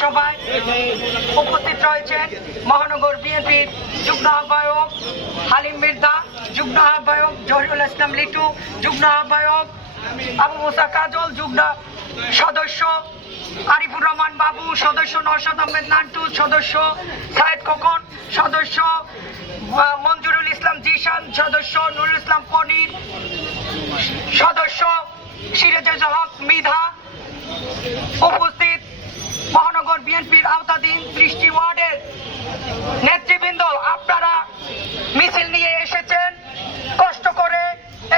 সভায় উপস্থিত রয়েছেন মহানগর বিএনপির যুগ্ম আহ্বায়ক হালিম মির্জা, যুগ্ম আহ্বায়ক জহিরুল ইসলাম লিটু, যুগ্ম আহ্বায়ক আবু মুসা কাজল, যুগ্ম সদস্য আরিফুর রহমান বাবু, সদস্য আহমেদ নান্টু, সদস্য খোকন, সদস্য মঞ্জুরুল ইসলাম জিশান, সদস্য নুরুল ইসলাম পনির, সদস্য সিরাজুল হক বিএনপির দৃষ্টি ওয়ার্ডের নেতৃবৃন্দ আপনারা মিছিল নিয়ে এসেছেন কষ্ট করে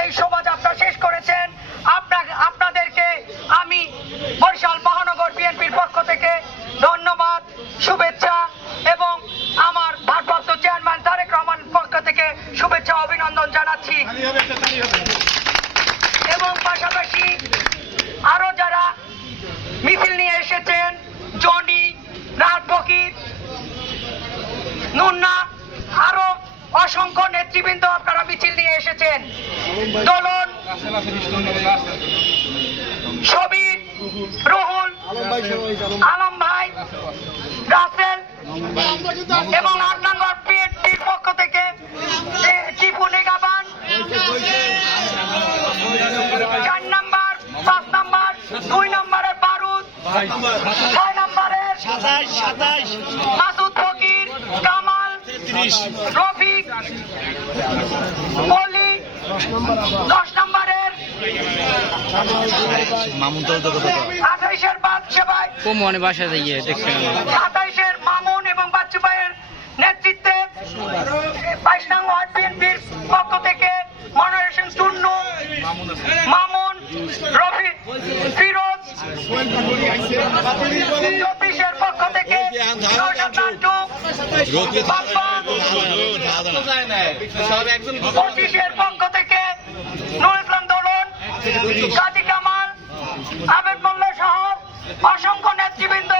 এই শোভাযাত্রা শেষ করেছেন আপনার আপনাদেরকে আমি বরিশাল মহানগর বিএনপির পক্ষ থেকে ধন্যবাদ শুভেচ্ছা এবং আমার ভারপ্রাপ্ত চেয়ারম্যান তারেক রহমান পক্ষ থেকে শুভেচ্ছা ও অভিনন্দন জানাচ্ছি এবং পাশাপাশি আরও যারা মিছিল নিয়ে এসেছেন জনি রাত ফকির নুন্না আরও অসংখ্য নেতৃবৃন্দ আপনারা মিছিল নিয়ে এসেছেন। দোলন সবির রুহুল আলম ভাই রাসেল এবং আট নম্বর পিএনপির পক্ষ থেকে টিপু নিগাবান। চার নাম্বার পাঁচ নাম্বার দুই নাম্বারের বারুদ ছয় নাম্বারের মাসুদ ফকির কামাল ত্রিশ রফিক দশ নম্বরের মামুন তো আঠাইশের বাদ সেবায় কোমনে বাসা দিয়ে দেখছেন সাতাইশের মামুন এবং বাচ্চু ভাইয়ের নেতৃত্বে বাইশ নং ওয়ার্ড বিএনপির পক্ষ চব্বিশের পক্ষ থেকে নৌশাদ নান্টু, বাপ্পা, পঁচিশের পক্ষ থেকে নুর ইসলাম দোলন কাজী কামাল আবেদ মোল্লা সহ অসংখ্য নেতৃবৃন্দ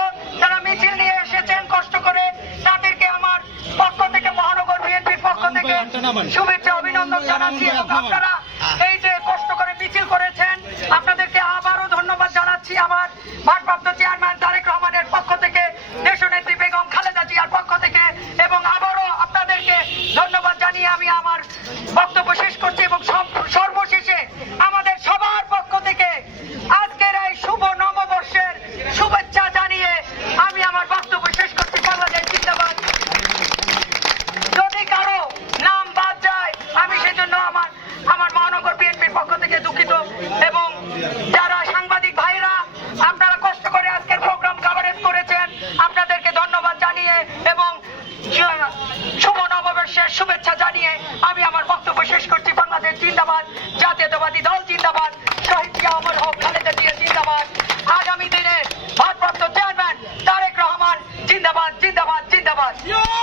যারা মিছিল নিয়ে এসেছেন কষ্ট করে। তাদেরকে আমার পক্ষ থেকে মহানগর বিএনপির পক্ষ থেকে শুভেচ্ছা অভিনন্দন জানাচ্ছি। এবং আপনারা এই যে ভারপ্রাপ্ত জিন্দাবাদ জাতীয়তাবাদী দল জিন্দাবাদ। শহীদ আমার হক খালেদা জিয়া জিন্দাবাদ।